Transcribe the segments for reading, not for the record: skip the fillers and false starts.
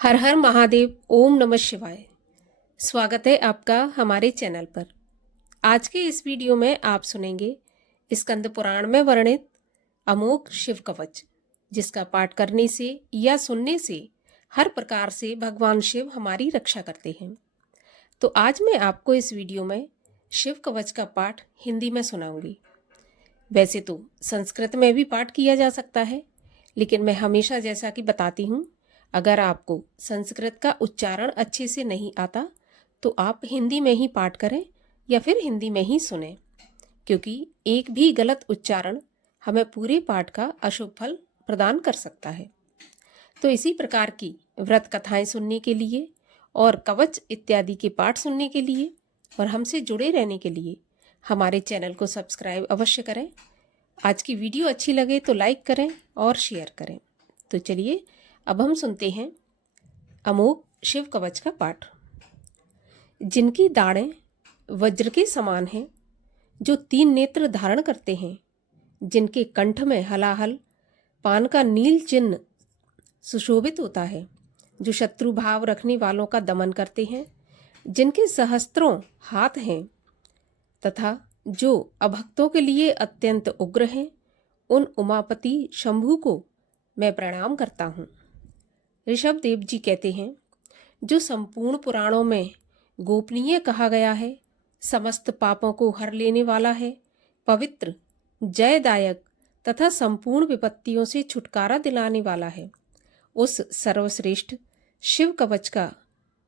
हर हर महादेव। ओम नमः शिवाय। स्वागत है आपका हमारे चैनल पर। आज के इस वीडियो में आप सुनेंगे स्कंद पुराण में वर्णित अमोघ शिव कवच, जिसका पाठ करने से या सुनने से हर प्रकार से भगवान शिव हमारी रक्षा करते हैं। तो आज मैं आपको इस वीडियो में शिव कवच का पाठ हिंदी में सुनाऊंगी। वैसे तो संस्कृत में भी पाठ किया जा सकता है, लेकिन मैं हमेशा जैसा कि बताती हूँ, अगर आपको संस्कृत का उच्चारण अच्छे से नहीं आता तो आप हिंदी में ही पाठ करें या फिर हिंदी में ही सुनें, क्योंकि एक भी गलत उच्चारण हमें पूरे पाठ का अशुभ फल प्रदान कर सकता है। तो इसी प्रकार की व्रत कथाएं सुनने के लिए और कवच इत्यादि के पाठ सुनने के लिए और हमसे जुड़े रहने के लिए हमारे चैनल को सब्सक्राइब अवश्य करें। आज की वीडियो अच्छी लगे तो लाइक करें और शेयर करें। तो चलिए अब हम सुनते हैं अमोघ शिव कवच का पाठ। जिनकी दाढ़ें वज्र के समान हैं, जो 3 नेत्र धारण करते हैं, जिनके कंठ में हलाहल पान का नील चिन्ह सुशोभित होता है, जो शत्रु भाव रखने वालों का दमन करते हैं, जिनके सहस्त्रों हाथ हैं तथा जो अभक्तों के लिए अत्यंत उग्र हैं, उन उमापति शंभु को मैं प्रणाम करता हूँ। ऋषभ देव जी कहते हैं, जो संपूर्ण पुराणों में गोपनीय कहा गया है, समस्त पापों को हर लेने वाला है, पवित्र, जयदायक तथा संपूर्ण विपत्तियों से छुटकारा दिलाने वाला है, उस सर्वश्रेष्ठ शिव कवच का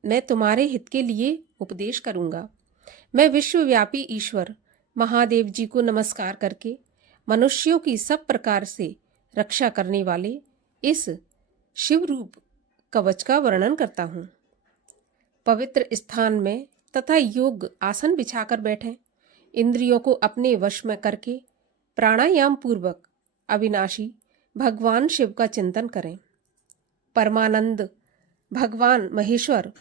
मैं तुम्हारे हित के लिए उपदेश करूंगा। मैं विश्वव्यापी ईश्वर महादेव जी को नमस्कार करके मनुष्यों की सब प्रकार से रक्षा करने वाले इस शिव रूप कवच का वर्णन करता हूँ। पवित्र स्थान में तथा योग्य आसन बिछाकर बैठें, इंद्रियों को अपने वश में करके प्राणायाम पूर्वक अविनाशी भगवान शिव का चिंतन करें। परमानंद भगवान महेश्वर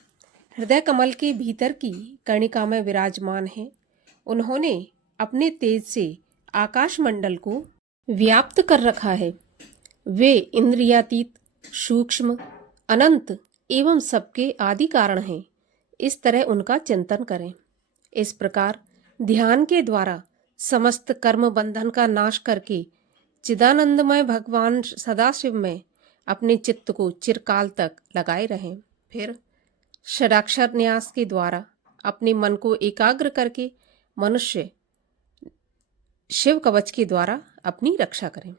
हृदय कमल के भीतर की कर्णिका में विराजमान हैं। उन्होंने अपने तेज से आकाश मंडल को व्याप्त कर रखा है। वे इंद्रियातीत, सूक्ष्म, अनंत एवं सबके आदि कारण हैं। इस तरह उनका चिंतन करें। इस प्रकार ध्यान के द्वारा समस्त कर्म बंधन का नाश करके चिदानंदमय भगवान सदाशिव में अपने चित्त को चिरकाल तक लगाए रहें। फिर षडाक्षर न्यास के द्वारा अपने मन को एकाग्र करके मनुष्य शिव कवच के द्वारा अपनी रक्षा करें।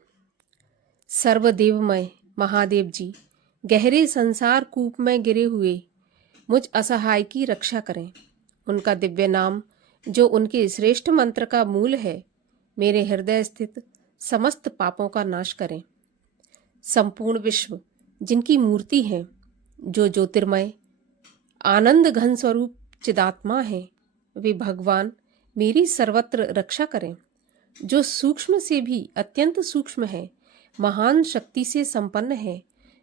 सर्वदेवमय महादेव जी गहरे संसार कूप में गिरे हुए मुझ असहाय की रक्षा करें। उनका दिव्य नाम, जो उनके श्रेष्ठ मंत्र का मूल है, मेरे हृदय स्थित समस्त पापों का नाश करें। संपूर्ण विश्व जिनकी मूर्ति है, जो ज्योतिर्मय आनंद घन स्वरूप चिदात्मा है, वे भगवान मेरी सर्वत्र रक्षा करें। जो सूक्ष्म से भी अत्यंत सूक्ष्म है, महान शक्ति से संपन्न है,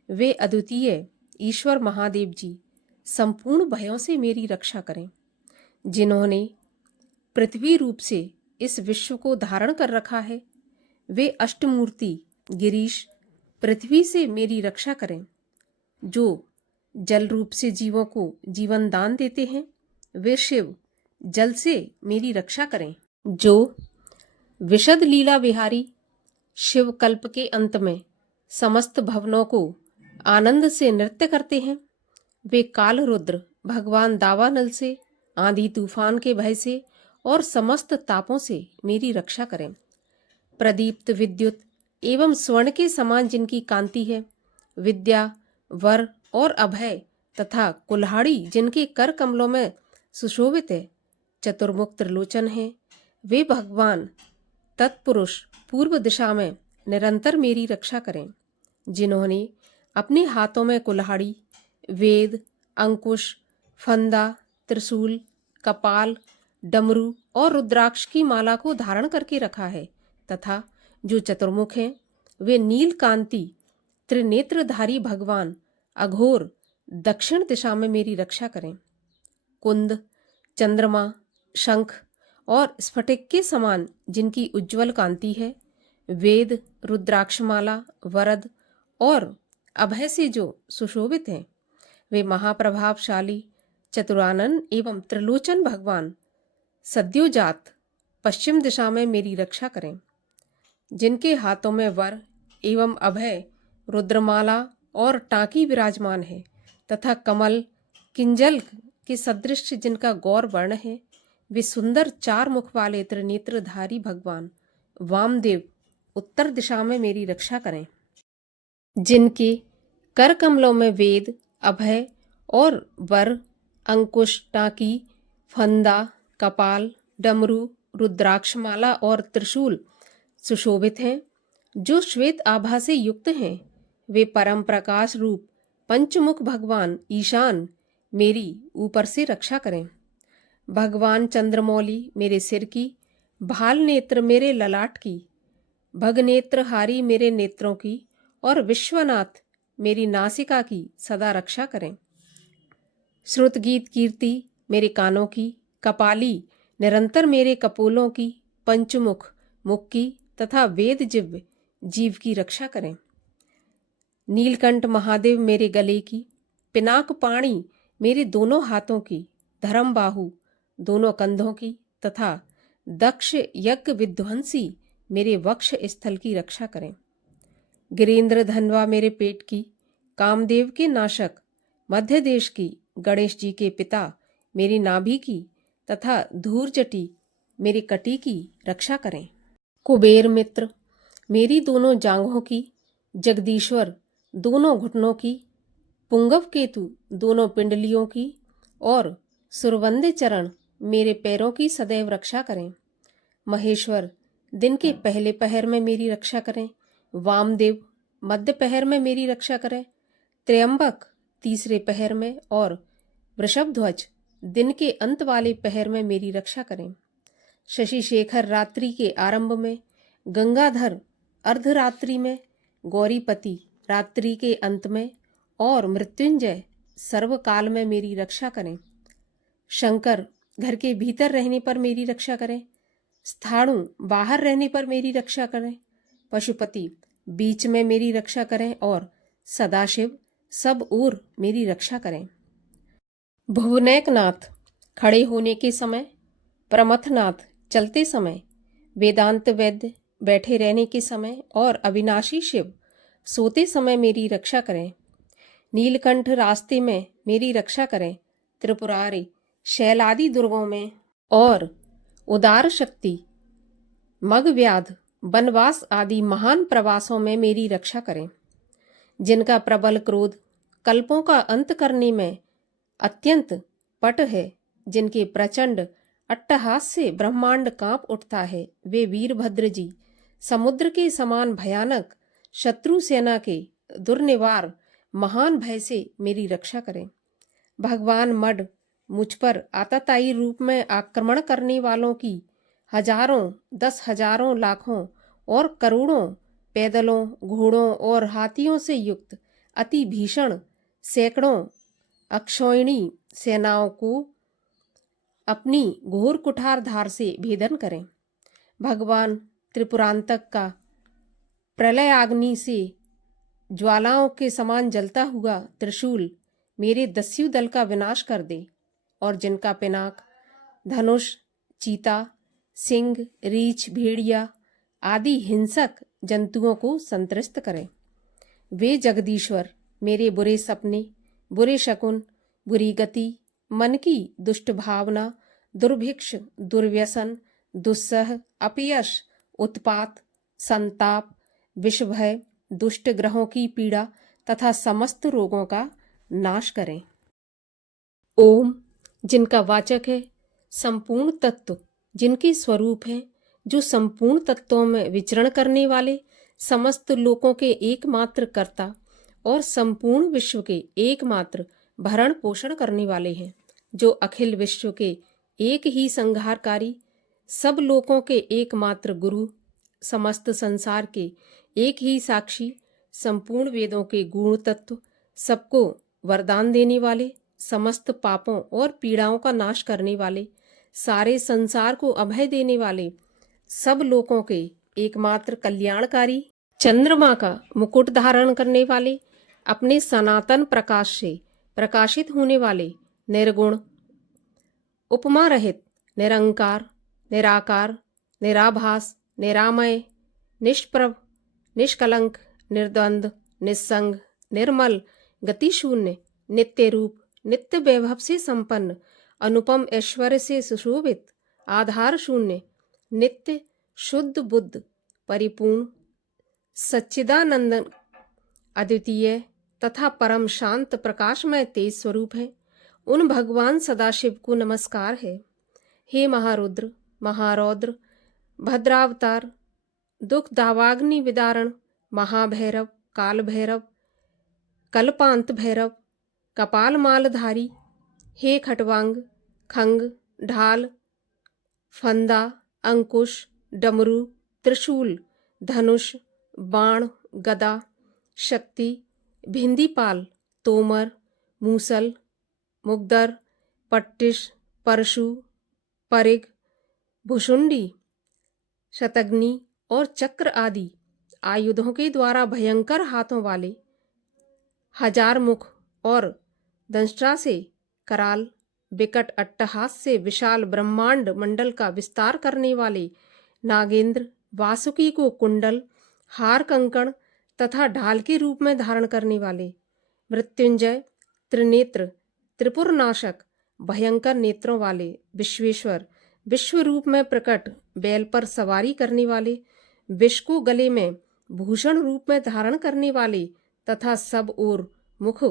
वे अद्वितीय ईश्वर महादेव जी संपूर्ण भयों से मेरी रक्षा करें। जिन्होंने पृथ्वी रूप से इस विश्व को धारण कर रखा है, वे अष्टमूर्ति गिरीश पृथ्वी से मेरी रक्षा करें। जो जल रूप से जीवों को जीवन दान देते हैं, वे शिव जल से मेरी रक्षा करें। जो विशद लीला विहारी शिव कल्प के अंत में समस्त भवनों को आनंद से नृत्य करते हैं, वे काल रुद्र भगवान दावानल से, आंधी तूफान के भय से और समस्त तापों से मेरी रक्षा करें। प्रदीप्त विद्युत एवं स्वर्ण के समान जिनकी कांति है, विद्या, वर और अभय तथा कुल्हाड़ी जिनके कर कमलों में सुशोभित है, चतुर्मुख त्रिलोचन है, वे भगवान तत्पुरुष पूर्व दिशा में निरंतर मेरी रक्षा करें। जिन्होंने अपने हाथों में कुल्हाड़ी, वेद, अंकुश, फंदा, त्रिशूल, कपाल, डमरू और रुद्राक्ष की माला को धारण करके रखा है तथा जो चतुर्मुख हैं, वे नीलकांति त्रिनेत्रधारी भगवान अघोर दक्षिण दिशा में मेरी रक्षा करें। कुंद, चंद्रमा, शंख और स्फटिक के समान जिनकी उज्ज्वल कांति है, वेद, रुद्राक्षमाला, वरद और अभय से जो सुशोभित हैं, वे महाप्रभावशाली चतुरानन एवं त्रिलोचन भगवान सद्योजात पश्चिम दिशा में मेरी रक्षा करें, जिनके हाथों में वर एवं अभय रुद्रमाला और टांकी विराजमान है तथा कमल किंजल के सदृश जिनका गौर वर्ण है, वे सुंदर 4 मुख वाले त्रिनेत्रधारी भगवान वामदेव उत्तर दिशा में मेरी रक्षा करें, जिनके कर कमलों में वेद अभय और वर अंकुश टांकी फंदा कपाल डमरू रुद्राक्षमाला और त्रिशूल सुशोभित हैं, जो श्वेत आभा से युक्त हैं। वे परम प्रकाश रूप पंचमुख भगवान ईशान मेरी ऊपर से रक्षा करें। भगवान चंद्रमौली मेरे सिर की, भाल नेत्र मेरे ललाट की, भगनेत्रहारी मेरे नेत्रों की और विश्वनाथ मेरी नासिका की सदा रक्षा करें। श्रुत गीत कीर्ति मेरे कानों की, कपाली निरंतर मेरे कपोलों की, पंचमुख मुख की तथा वेद जिव्य जीव की रक्षा करें। नीलकंठ महादेव मेरे गले की, पिनाक पाणी मेरे दोनों हाथों की, धर्म बाहु दोनों कंधों की तथा दक्ष यज्ञ विध्वंसी मेरे वक्ष स्थल की रक्षा करें। गिरीन्द्र धनवा मेरे पेट की, कामदेव के नाशक मध्य देश की, गणेश जी के पिता मेरी नाभि की तथा धूर्जटी मेरी कटी की रक्षा करें। कुबेर मित्र मेरी दोनों जांघों की, जगदीश्वर दोनों घुटनों की, पुंगव केतु दोनों पिंडलियों की और सुरवंदे चरण मेरे पैरों की सदैव रक्षा करें। महेश्वर दिन के पहले पहर में मेरी रक्षा करें। वामदेव मध्य पहर में मेरी रक्षा करें। त्र्यंबक तीसरे पहर में और वृषभध्वज दिन के अंत वाले पहर में मेरी रक्षा करें। शशि शेखर रात्रि के आरंभ में, गंगाधर अर्धरात्रि में, गौरीपति रात्रि के अंत में और मृत्युंजय सर्वकाल में मेरी रक्षा करें। शंकर घर के भीतर रहने पर मेरी रक्षा करें। स्थाणु बाहर रहने पर मेरी रक्षा करें। पशुपति बीच में मेरी रक्षा करें और सदाशिव सब ओर मेरी रक्षा करें। भुवनैकनाथ खड़े होने के समय, प्रमथनाथ चलते समय, वेदांत वैद्य बैठे रहने के समय और अविनाशी शिव सोते समय मेरी रक्षा करें। नीलकंठ रास्ते में मेरी रक्षा करें। त्रिपुरारी शैलादि दुर्गों में और उदार शक्ति मगव्याध वनवास आदि महान प्रवासों में मेरी रक्षा करें। जिनका प्रबल क्रोध कल्पों का अंत करने में अत्यंत पट है, जिनके प्रचंड अट्टहास से ब्रह्मांड कांप उठता है, वे वीरभद्र जी समुद्र के समान भयानक शत्रु सेना के दुर्निवार महान भय से मेरी रक्षा करें। भगवान मड मुझ पर आतताई रूप में आक्रमण करने वालों की हजारों, 10 हजारों, लाखों और करोड़ों पैदलों, घोड़ों और हाथियों से युक्त अति भीषण सैकड़ों अक्षौहिणी सेनाओं को अपनी घोर कुठार धार से भेदन करें। भगवान त्रिपुरांतक का प्रलयाग्नि से ज्वालाओं के समान जलता हुआ त्रिशूल मेरे दस्यु दल का विनाश कर दे और जिनका पिनाक धनुष, चीता, सिंह, रीछ, भेड़िया आदि हिंसक जंतुओं को संतृष्ट करें। वे जगदीश्वर मेरे बुरे सपने, बुरे शकुन, बुरी गति, मन की दुष्ट भावना, दुर्भिक्ष, दुर्व्यसन, दुस्सह, अपयश, उत्पात, संताप, विषभय, दुष्ट ग्रहों की पीड़ा तथा समस्त रोगों का नाश करें। ओम जिनका वाचक है, संपूर्ण तत्व जिनके स्वरूप हैं, जो संपूर्ण तत्वों में विचरण करने वाले, समस्त लोकों के एकमात्र कर्ता और संपूर्ण विश्व के एकमात्र भरण पोषण करने वाले हैं, जो अखिल विश्व के एक ही संहारकारी, सब लोकों के एकमात्र गुरु, समस्त संसार के एक ही साक्षी, संपूर्ण वेदों के गुण तत्व, सबको वरदान देने वाले, समस्त पापों और पीड़ाओं का नाश करने वाले, सारे संसार को अभय देने वाले, सब लोकों के एकमात्र कल्याणकारी, चंद्रमा का मुकुट धारण करने वाले, अपने सनातन प्रकाश से प्रकाशित होने वाले निर्गुण, उपमा रहित, निरंकार, निराकार, निराभास, निरामय, निष्प्रभ, निष्कलंक, निर्द्वंद, निस्संग, निर्मल, गतिशून्य, नित्य रूप, नित्य वैभव से संपन्न, अनुपम ऐश्वर्य से सुशोभित, आधार शून्य, नित्य शुद्ध बुद्ध, परिपूर्ण, सच्चिदानंदन, अद्वितीय तथा परम शांत प्रकाशमय तेज स्वरूप है। उन भगवान सदाशिव को नमस्कार है। हे महारुद्र, महारौद्र, भद्रावतार, दुख दावाग्नि विदारण, महाभैरव, काल भैरव, कल्पांत भैरव, कपाल मालधारी, हे खटवांग, खंग, ढाल, फंदा, अंकुश, डमरू, त्रिशूल, धनुष, बाण, गदा, शक्ति, भिंदीपाल, तोमर, मूसल, मुग्दर, पट्टिश, परशु, परिग, भुशुंडी, शतग्नि और चक्र आदि आयुधों के द्वारा भयंकर हाथों वाले, हजार मुख और दंष्ट्रा से कराल, विकट अट्टहास से विशाल ब्रह्मांड मंडल का विस्तार करने वाले नागेंद्र, वासुकी को कुंडल, हार, कंकण तथा ढाल के रूप में धारण करने वाले, मृत्युंजय, त्रिनेत्र, त्रिपुरनाशक, भयंकर नेत्रों वाले विश्वेश्वर, विश्व रूप में प्रकट, बैल पर सवारी करने वाले, विष को गले में भूषण रूप में धारण करने वाले तथा सब ओर मुख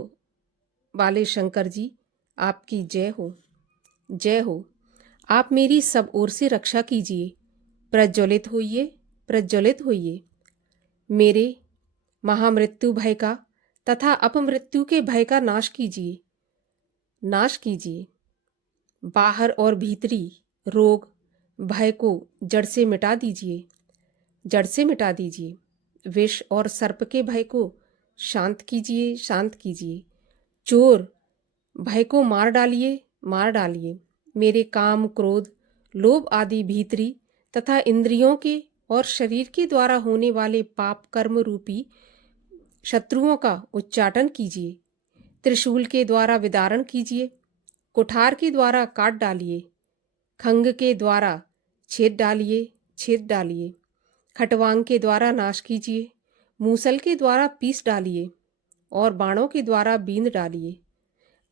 वाले शंकर जी, आपकी जय हो, जय हो। आप मेरी सब ओर से रक्षा कीजिए, प्रज्वलित होइए, प्रज्वलित होइए। मेरे महामृत्यु भय का तथा अपमृत्यु के भय का नाश कीजिए, नाश कीजिए। बाहर और भीतरी रोग भय को जड़ से मिटा दीजिए, जड़ से मिटा दीजिए। विष और सर्प के भय को शांत कीजिए, शांत कीजिए। चोर भय को मार डालिए, मार डालिए। मेरे काम, क्रोध, लोभ आदि भीतरी तथा इंद्रियों के और शरीर के द्वारा होने वाले पाप कर्म रूपी शत्रुओं का उच्चाटन कीजिए। त्रिशूल के द्वारा विदारण कीजिए, कुठार के द्वारा काट डालिए, खंग के द्वारा छेद डालिए, छेद डालिए। खटवांग के द्वारा नाश कीजिए, मूसल के द्वारा पीस डालिए और बाणों के द्वारा बींद डालिए।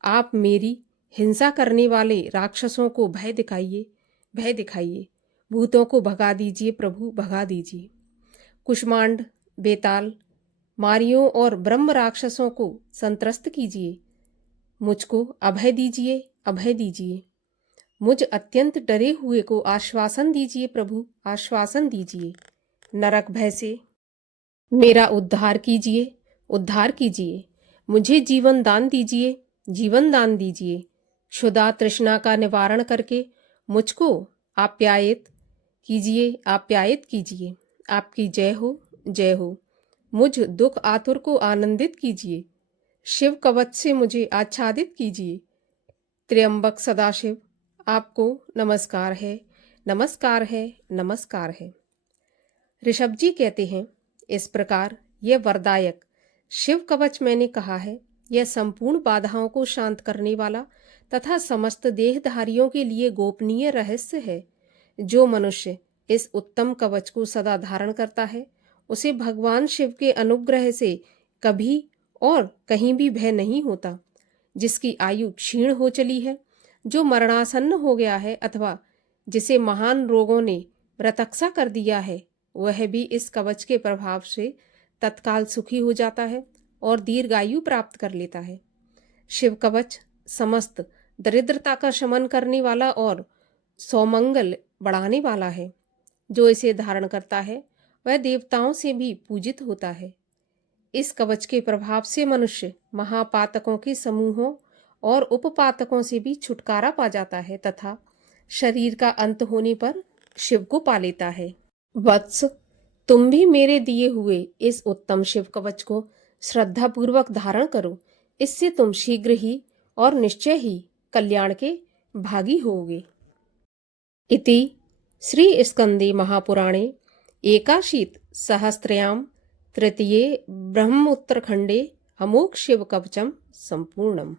आप मेरी हिंसा करने वाले राक्षसों को भय दिखाइए, भय दिखाइए। भूतों को भगा दीजिए प्रभु, भगा दीजिए। कुष्मांड, बेताल, मारियों और ब्रह्म राक्षसों को संत्रस्त कीजिए। मुझको अभय दीजिए, अभय दीजिए। मुझ अत्यंत डरे हुए को आश्वासन दीजिए प्रभु, आश्वासन दीजिए। नरक भय से मेरा उद्धार कीजिए, उद्धार कीजिए। मुझे जीवन दान दीजिए, जीवन दान दीजिए। क्षुधा तृष्णा का निवारण करके मुझको आप्यायित कीजिए, आप्यायित कीजिए। आपकी जय हो, जय हो। मुझ दुख आतुर को आनंदित कीजिए। शिव कवच से मुझे आच्छादित कीजिए। त्र्यंबक सदाशिव, आपको नमस्कार है, नमस्कार है, नमस्कार है। ऋषभ जी कहते हैं, इस प्रकार यह वरदायक शिव कवच मैंने कहा है, यह संपूर्ण बाधाओं को शांत करने वाला तथा समस्त देहधारियों के लिए गोपनीय रहस्य है। जो मनुष्य इस उत्तम कवच को सदा धारण करता है, उसे भगवान शिव के अनुग्रह से कभी और कहीं भी भय नहीं होता। जिसकी आयु क्षीण हो चली है, जो मरणासन्न हो गया है अथवा जिसे महान रोगों ने प्रतक्षा कर दिया है, वह भी इस कवच के प्रभाव से तत्काल सुखी हो जाता है और दीर्घायु प्राप्त कर लेता है। शिव कवच समस्त दरिद्रता का शमन करने वाला और सौमंगल बढ़ाने वाला है। जो इसे धारण करता है वह देवताओं से भी पूजित होता है। इस कवच के प्रभाव से मनुष्य महापातकों के समूहों और उपपातकों से भी छुटकारा पा जाता है तथा शरीर का अंत होने पर शिव को पा लेता है। वत्स, तुम भी मेरे दिए हुए इस उत्तम शिव कवच को श्रद्धापूर्वक धारण करो। इससे तुम शीघ्र ही और निश्चय ही कल्याण के भागी होगे। इति श्री स्कंदे महापुराणे एकाशीत सहस्त्रयाम तृतीये ब्रह्मोत्तरखंडे अमोघ शिव कवचम संपूर्णम।